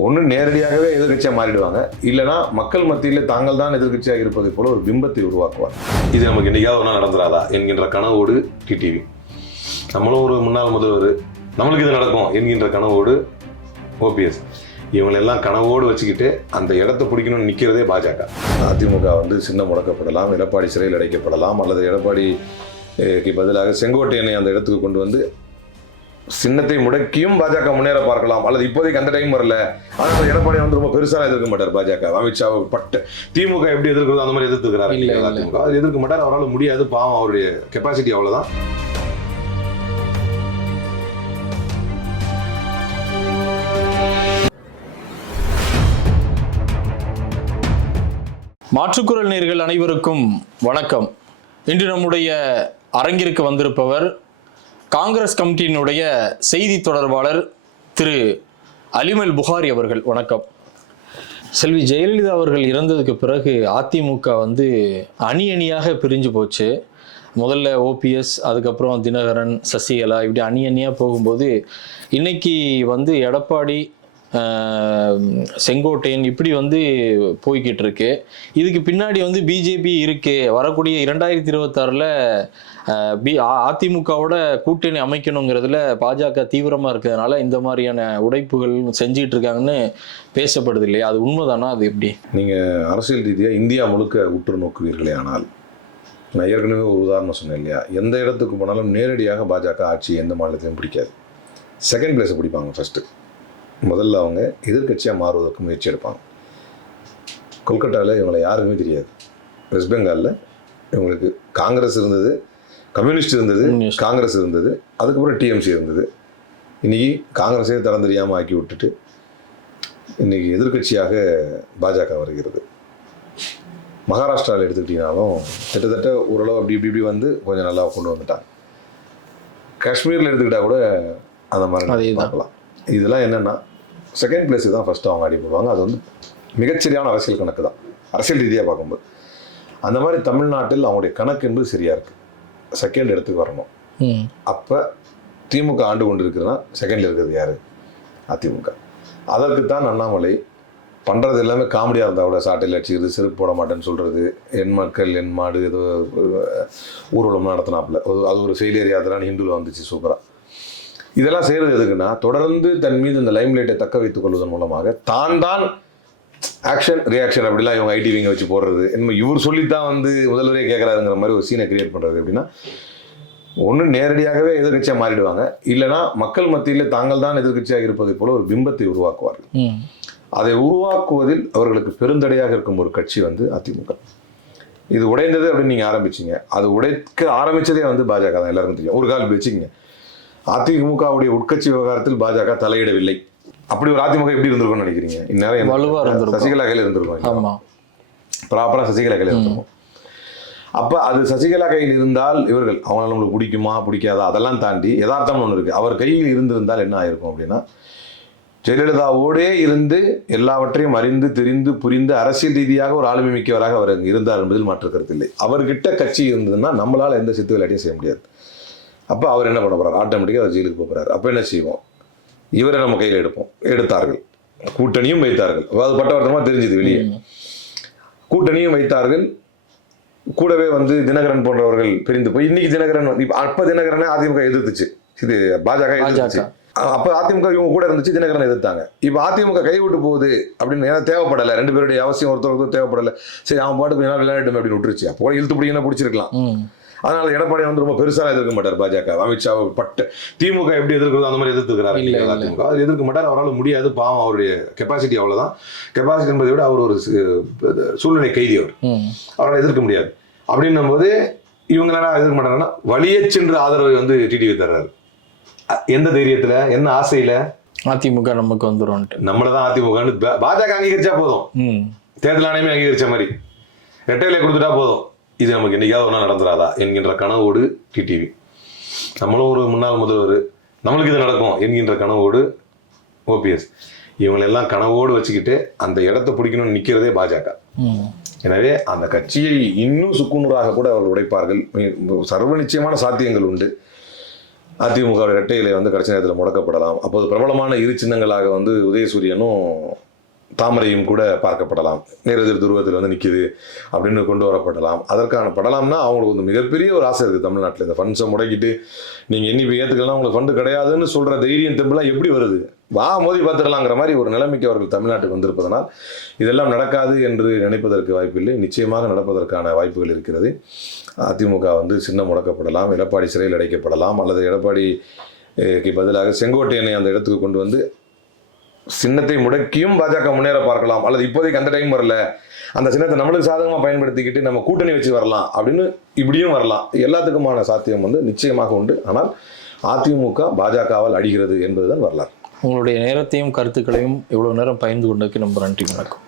ஒன்று நேரடியாகவே எதிர்க்கட்சியாக மாறிடுவாங்க. இல்லைனா மக்கள் மத்தியில் தாங்கள் தான் எதிர்க்கட்சியாக இருப்பதை போல ஒரு பிம்பத்தை உருவாக்குவார் இது நமக்கு என்னைக்காவது ஒரு நாள் நடந்துராதா என்கின்ற கனவோடு டிடிவி. நம்மளும் ஒரு முன்னாள் முதல்வர் நம்மளுக்கு இது நடக்கும் என்கின்ற கனவோடு ஓபிஎஸ் இவங்களெல்லாம் கனவோடு வச்சுக்கிட்டு அந்த இடத்த பிடிக்கணும்னு நிற்கிறதே பாஜக. அதிமுக வந்து சின்னம் முடக்கப்படலாம் எடப்பாடி சிறையில் அடைக்கப்படலாம் அல்லது எடப்பாடிக்கு பதிலாக செங்கோட்டையனை அந்த இடத்துக்கு கொண்டு வந்து சின்னத்தை முடக்கியும் பாஜக முன்னேற பார்க்கலாம். அல்லது இப்போதைக்கு அந்த டைம் வரல. ஆனால் எடப்பாடி வந்து ரொம்ப பெருசாக எதிர்க்க மாட்டார் பாஜக. அமித்ஷா பட்டு திமுக எப்படி எதிர்க்கிறதோ அந்த மாதிரி எதிர்த்துக்கிறாரு. இல்ல, இல்ல. அதிமுக. அது எதிர்க்க மாட்டார். அவரால் முடியாது. பாவம் அவருடைய கெப்பாசிட்டி அவ்வளவுதான். மாற்றுக்குரல் நேர்கள் அனைவருக்கும் வணக்கம். இன்று நம்முடைய அரங்கிற்கு வந்திருப்பவர் காங்கிரஸ் கமிட்டியினுடைய செய்தி தொடர்பாளர் திரு அலிமல் புகாரி அவர்கள் வணக்கம். செல்வி ஜெயலலிதா அவர்கள் இறந்ததுக்கு பிறகு அதிமுக வந்து அணி அணியாக பிரிஞ்சு போச்சு. முதல்ல ஓபிஎஸ் அதுக்கப்புறம் தினகரன் சசிகலா இப்படி அணி அணியாக போகும்போது இன்னைக்கு வந்து எடப்பாடி செங்கோட்டையன் இப்படி வந்து போய்கிட்டு இருக்கு இதுக்கு பின்னாடி வந்து பிஜேபி இருக்கு. வரக்கூடிய இரண்டாயிரத்தி இருபத்தாறில் பி அ- அதிமுகவோட கூட்டணி அமைக்கணுங்கிறதுல பாஜக தீவிரமா இருக்கிறதுனால இந்த மாதிரியான உடைப்புகள் செஞ்சிட்டு இருக்காங்கன்னு பேசப்படுது இல்லையா? அது உண்மைதானா? அது எப்படி? நீங்கள் அரசியல் ரீதியாக இந்தியா முழுக்க உற்று நோக்குவீர்களே ஆனால் நான் ஏற்கனவே ஒரு உதாரணம் சொன்னேன் இல்லையா? எந்த இடத்துக்கு போனாலும் நேரடியாக பாஜக ஆட்சி எந்த மாநிலத்திலையும் பிடிக்காது. செகண்ட் பிளேஸை பிடிப்பாங்க ஃபஸ்ட்டு முதல்ல அவங்க எதிர்க்கட்சியாக மாறுவதற்கு முயற்சி எடுப்பாங்க. கொல்கட்டாவில் இவங்களை யாருக்குமே தெரியாது. வெஸ்ட் பெங்காலில் இவங்களுக்கு காங்கிரஸ் இருந்தது கம்யூனிஸ்ட் இருந்தது. காங்கிரஸ் இருந்தது அதுக்கப்புறம் டிஎம்சி இருந்தது. இன்னைக்கு காங்கிரஸே தரம் தெரியாமல் ஆக்கி விட்டுட்டு இன்னைக்கு எதிர்க்கட்சியாக பாஜக வருகிறது. மகாராஷ்டிராவில் எடுத்துக்கிட்டீங்கனாலும் கிட்டத்தட்ட ஓரளவு அப்படி இப்படி இப்படி வந்து கொஞ்சம் நல்லா கொண்டு வந்துட்டாங்க. காஷ்மீரில் எடுத்துக்கிட்டா கூட அந்த மாதிரி. பார்க்கலாம். இதெல்லாம் என்னென்னா செகண்ட் பிளேஸுக்கு தான் ஃபஸ்ட்டு அவங்க அடி போடுவாங்க அது வந்து மிகச்சரியான அரசியல் கணக்கு தான். அரசியல் ரீதியாக பார்க்கும்போது. அந்த மாதிரி தமிழ்நாட்டில் அவங்களுடைய கணக்கு என்பது சரியாக இருக்குது செகண்ட் இடத்துக்கு வரணும். அப்போ திமுக ஆண்டு கொண்டு இருக்குதுன்னா செகண்டில் இருக்கிறது யார்? அதிமுக. அதற்கு தான் அண்ணாமலை பண்ணுறது எல்லாமே காமெடியாக இருந்தால் கூட சாட்டையில் அடிச்சுக்கிறது செருப்பு போட மாட்டேன்னு சொல்கிறது என் மக்கள் என் மாடு ஏதோ ஊர்வலம் நடத்தினாப்புல. அது- அது ஒரு ஃபெயிலியர் யாத்திரான்னு ஹிந்துவில் வந்துச்சு சூப்பராக இதெல்லாம் செய்கிறது எதுக்குன்னா தொடர்ந்து தன் மீது இந்த லைம்லைட்டை தக்க வைத்துக் கொள்வதன் மூலமாக தான் தான் ஆக்ஷன் ரியாக்ஷன் அப்படிலாம் இவங்க ஐடிவிங்க வச்சு போடுறது. என்ன இவர் சொல்லித்தான் வந்து முதல்வரே கேட்குறாருங்கிற மாதிரி ஒரு சீனை கிரியேட் பண்ணுறது எப்படின்னா ஒன்று நேரடியாகவே எதிர்க்கட்சியாக மாறிடுவாங்க. இல்லைனா மக்கள் மத்தியில் தாங்கள் தான் எதிர்க்கட்சியாக இருப்பதை போல ஒரு பிம்பத்தை உருவாக்குவார்கள். ம். அதை உருவாக்குவதில் அவர்களுக்கு பெருந்தடையாக இருக்கும் ஒரு கட்சி வந்து அதிமுக. இது உடைந்தது அப்படின்னு நீங்கள் ஆரம்பிச்சீங்க. அது உடைக்க ஆரம்பிச்சதே வந்து பாஜக தான். எல்லாருக்கும் தெரியும். ஒரு கால் வச்சுக்கங்க. அதிமுகவுடைய உட்கட்சி விவகாரத்தில் பாஜக தலையிடவில்லை. அப்படி ஒரு அதிமுக எப்படி இருந்திருக்கும்னு நினைக்கிறீங்க? இந்நேரம் வலுவா இருந்திருக்கும். சசிகலா கையில் இருந்திருக்கும். ஆமா. ப்ராப்பராக சசிகலா கையில் இருந்திருக்கும். அப்போ அது சசிகலா கையில் இருந்தால் இவர்கள் அவங்கள நம்மளுக்கு பிடிக்குமா பிடிக்காதா? அதெல்லாம் தாண்டி யதார்த்தம்னு ஒன்று இருக்குது அவர் கையில் இருந்திருந்தால் என்ன ஆயிருக்கும் அப்படின்னா ஜெயலலிதாவோடே இருந்து எல்லாவற்றையும் அறிந்து தெரிந்து புரிந்து அரசியல் ரீதியாக ஒரு ஆளுமை மிக்கவராக அவர் இருந்தார் என்பதில் மாற்று கருத்து இல்லை. அவர்கிட்ட கட்சி இருந்ததுன்னா நம்மளால் எந்த சித்து விளையாட்டையும் செய்ய முடியாது. அப்போ அவர் என்ன பண்ண போறார்? ஆட்டோமேட்டிக்காக அவர் ஜெயிலுக்கு போக போறாரு. அப்போ என்ன செய்வோம்? இவரை நம்ம கையில் எடுப்போம். எடுத்தார்கள். கூட்டணியும் வைத்தார்கள். அது பட்டவர்த்தமாக தெரிஞ்சுது வெளியே. கூட்டணியும் வைத்தார்கள். கூடவே வந்து தினகரன் போன்றவர்கள் பிரிந்து போய் இன்னைக்கு தினகரன் இப்ப அப்ப தினகரனை அதிமுக எதிர்த்துச்சு. இது பாஜக எதிர்த்துச்சு. அப்ப அதிமுக இவங்க கூட இருந்துச்சு தினகரன் எதிர்த்தாங்க. இப்ப அதிமுக கைவிட்டு போகுது அப்படின்னு ஏன்னா தேவைப்படலை. ரெண்டு பேருடைய அவசியம் ஒருத்தருக்கு தேவைப்படலை. சரி அவன் பாட்டு நாள் விளையாடட்டும் அப்படின்னு விட்டுருச்சு. அப்போ இழுத்து பிடிக்கணும் பிடிச்சிருக்கலாம். அதனால எடப்பாடி வந்து ரொம்ப பெருசாக எதிர்க்க மாட்டார் பாஜக. அமித்ஷா பட்டு திமுக எப்படி எதிர்க்கிறதோ அந்த மாதிரி எதிர்த்துக்கிறாரு. அதிமுக அது எதிர்க்க மாட்டார் அவரால் முடியாது பாவம் அவருடைய கெப்பாசிட்டி அவ்வளவுதான். கெப்பாசிட்டி என்பதை விட அவர் ஒரு சூழ்நிலை கைதி அவர். அவரால் எதிர்க்க முடியாது. அப்படின்னும் போது இவங்க என்ன எதிர்க்க மாட்டாங்கன்னா வழியே சென்று ஆதரவை வந்து டிடிவி தர்றாரு. எந்த தைரியத்துல என்ன ஆசையில? அதிமுக நமக்கு வந்துரும்ன்ட்டு. நம்மள தான் அதிமுக பாஜக அங்கீகரிச்சா போதும். தேர்தல் ஆணையமே அங்கீகரிச்ச மாதிரி. ரெட்டையில கொடுத்துட்டா போதும். இது நமக்கு என்னைக்காவது ஒரு நாள் நடந்துராதா என்கின்ற கனவோடு டிடிவி நம்மளும் ஒரு முன்னாள் முதல்வர் நம்மளுக்கு இது நடக்கும் என்கின்ற கனவோடு ஓபிஎஸ் இவங்களெல்லாம் கனவோடு வச்சுக்கிட்டு அந்த இடத்த பிடிக்கணும்னு நிற்கிறதே பாஜக. எனவே அந்த கட்சியை இன்னும் சுக்குநூறாக கூட அவர்கள் உடைப்பார்கள். சர்வ நிச்சயமான சாத்தியங்கள் உண்டு. அதிமுக இரட்டை இலை வந்து கடைசி நேரத்தில் முடக்கப்படலாம். அப்போது பிரபலமான இரு சின்னங்களாக வந்து உதயசூரியனும் தாமரையும் கூட பார்க்கப்படலாம். நேரெதிர் துருவத்தில் வந்து நிற்கிது அப்படின்னு கொண்டு வரப்படலாம். அதற்கான படலாம்னா அவங்களுக்கு வந்து மிகப்பெரிய ஒரு ஆசை இருக்குது தமிழ்நாட்டில். இந்த ஃபண்ட்ஸை முடக்கிட்டு நீங்கள் எண்ணி போய் ஏற்றுக்கலாம் உங்களுக்கு ஃபண்டு கிடையாதுன்னு சொல்கிற தைரியம் தெம்பெல்லாம் எப்படி வருது? வா மோதி பார்த்துடலாங்கிற மாதிரி ஒரு நிலைமைக்கு அவர்கள் தமிழ்நாட்டுக்கு வந்திருப்பதனால் இதெல்லாம் நடக்காது என்று நினைப்பதற்கு வாய்ப்பில்லை. நிச்சயமாக நடப்பதற்கான வாய்ப்புகள் இருக்கிறது. அதிமுக வந்து சின்னம் முடக்கப்படலாம் எடப்பாடி சிறையில் அடைக்கப்படலாம் அல்லது எடப்பாடிக்கு பதிலாக செங்கோட்டையனை அந்த இடத்துக்கு கொண்டு வந்து சின்னத்தை முடக்கியும் பாஜக முன்னேற பார்க்கலாம். அல்லது இப்போதைக்கு அந்த டைம் வரல. அந்த சின்னத்தை நம்மளுக்கு சாதகமாக பயன்படுத்திக்கிட்டு நம்ம கூட்டணி வச்சு வரலாம் அப்படின்னு இப்படியும் வரலாம். எல்லாத்துக்குமான சாத்தியம் வந்து நிச்சயமாக உண்டு. ஆனால் அதிமுக பாஜகவால் அடிகிறது என்பதுதான் வரலாறு. உங்களுடைய நேரத்தையும் கருத்துக்களையும் இவ்வளோ நேரம் பயந்து கொண்டதுக்கு ரொம்ப நன்றி வணக்கம்.